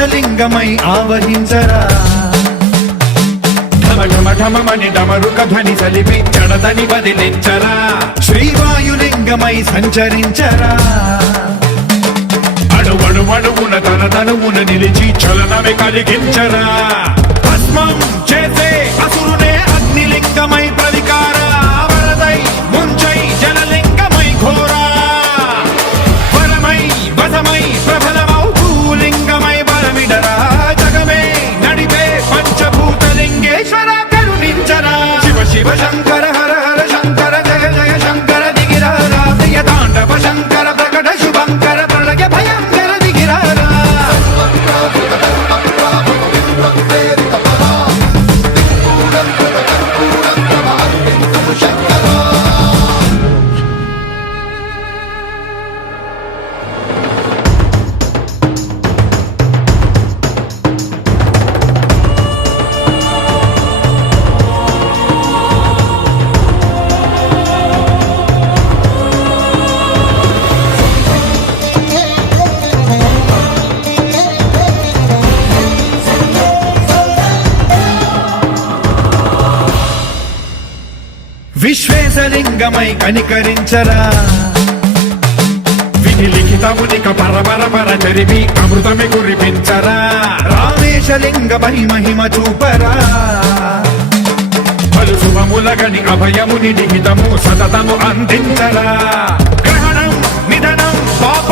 ఆకాశలింగమై ఆవహించరా ఢమఢమఢమని డమరుక ధ్వని సలిపి జడదని వదిలించరా శ్రీవాయులింగమై సంచరించరా అణువణువున తన తనువున నిలిచి చలనమే కలిగించరా భస్మం చేసే అసురునే అగ్నిలింగమై ప్రవికార వరదై ముంచై జలలింగమై ఘోరా వరమై వసమై ప్రబలమౌ భూలింగమై బలమిడరా జగమే నడిపే పంచభూతలింగేశ్వర కరుణించరా శివ శివ శంకర హర హర శంకర జయ జయ శంకర దిగిరారా ప్రియ తాండవ శంకర ప్రకట శుభంకర ప్రళయ భయంకర దిగిరారా విశ్వేశలింగమై కనికరించరా విధి లిఖితమునిక పరపర పర చరివి అమృతమి కురిపించరా రామేశలింగమై మహిమ చూపరా పలు శుభములగని అభయముని లిఖితము సతతము అందించరా గ్రహణం నిధనం పాప